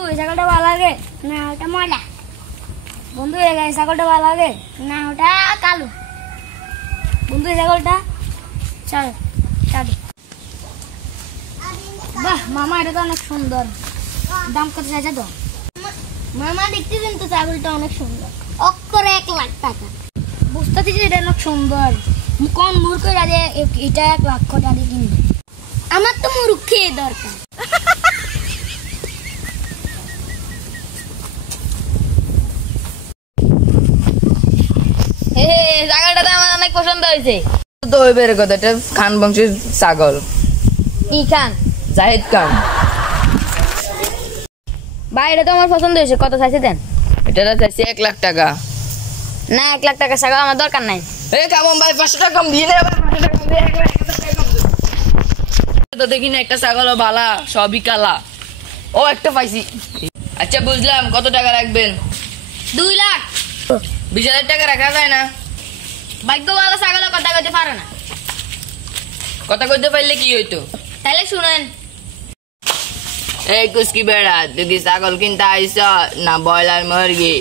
বন্ধু এই ছাগলটা ভালো লাগে না ওটা ময়লা? বন্ধু এই ছাগলটা ভালো লাগে না ওটা কালো? বন্ধু এই ছাগলটা চল চল। বাহ মামা এটা তো অনেক সুন্দর, দাম কত চাইছে তো? মামা দেখতেছেন তো ছাগলটা অনেক সুন্দর, অক্ষরে 1 লাখ টাকা। বুঝতেছি যে এটা অনেক সুন্দর, কোন মূর্খ এটা 1 লাখ টাকা দিয়ে কিনবে? আমার তো মূর্খে দরকার। ছাগলটা তো আমার অনেক পছন্দ হয়েছে। তো ওই বের কথা, এটা খান বংশের ছাগল। কি খান? জাহিদ খান। ভাই এটা তো আমার পছন্দ হয়েছে, কত চাইছে দেন? এটা চাইছি 1 লাখ টাকা। না 1 লাখ টাকা ছাগল আমার দরকার নাই। কেমন ভাই 500 টাকা কম দিয়ে নেবে? তো দেখি না একটা ছাগলও ভালা, সবই কালা। ও একটা পাইছি। আচ্ছা বুঝলাম, কত টাকা রাখবেন? 2 লাখ। 20,000 টাকা রাখা যায় না? ভাগ্য ভালো ছাগল কথা কইতে পারে না। কথা কইতে পারলে কি হইতো? তাহলে শুনেন, এই কুস্কি বেড়া, তুই কি ছাগল কিনতে আইস না ব্রয়লার মুরগি?